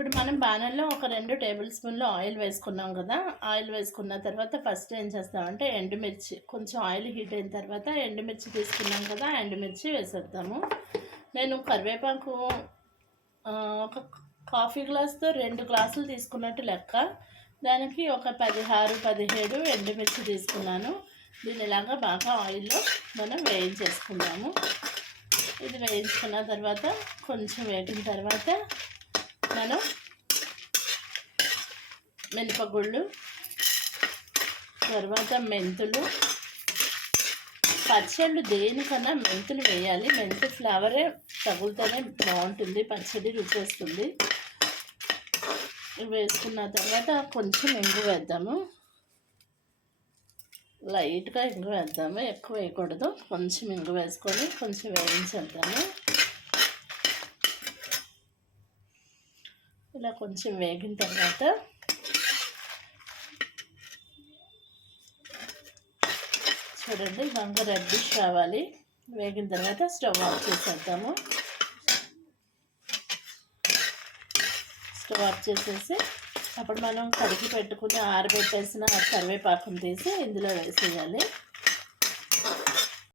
ఇప్పుడు మనం బాణల్లో ఒక 2 టేబుల్ స్పూన్లు ఆయిల్ వేసుకున్నాం కదా. ఆయిల్ వేసుకున్న తర్వాత ఫస్ట్ ఏం చేస్తామంటే ఎండుమిర్చి, కొంచెం ఆయిల్ హీట్ అయిన తర్వాత ఎండుమిర్చి తీసుకున్నాం కదా, ఎండుమిర్చి వేసేద్దాము. నేను కరివేపాకు ఒక కాఫీ గ్లాస్తో 2 గ్లాసులు తీసుకున్నట్టు లెక్క. దానికి ఒక 16, 17 ఎండుమిర్చి తీసుకున్నాను. దీన్ని ఇలాగా బాగా ఆయిల్లో మనం వేయించేసుకున్నాము. ఇది వేయించుకున్న తర్వాత కొంచెం వేగిన తర్వాత మనం మినపగుళ్ళు, తర్వాత మెంతులు, పచ్చళ్ళు దేనికన్నా మెంతులు వేయాలి. మెంతు ఫ్లేవరే తగులుతూనే బాగుంటుంది, పచ్చడి రుచి వస్తుంది. వేసుకున్న తర్వాత కొంచెం ఇంగు వేద్దాము, లైట్గా ఇంగు వేద్దాము, ఎక్కువ వేయకూడదు. కొంచెం ఇంగు వేసుకొని కొంచెం వేయించేద్దాము. ఇలా కొంచెం వేగిన తర్వాత చూడండి బాగా రెడ్డిష్ రావాలి. వేగిన తర్వాత స్టవ్ ఆఫ్ చేసేద్దాము. స్టవ్ ఆఫ్ చేసేసి అప్పుడు మనం కడిగి పెట్టుకుని ఆరబెట్టేసిన కరివేపాకును తీసి ఇందులో వేసేయాలి.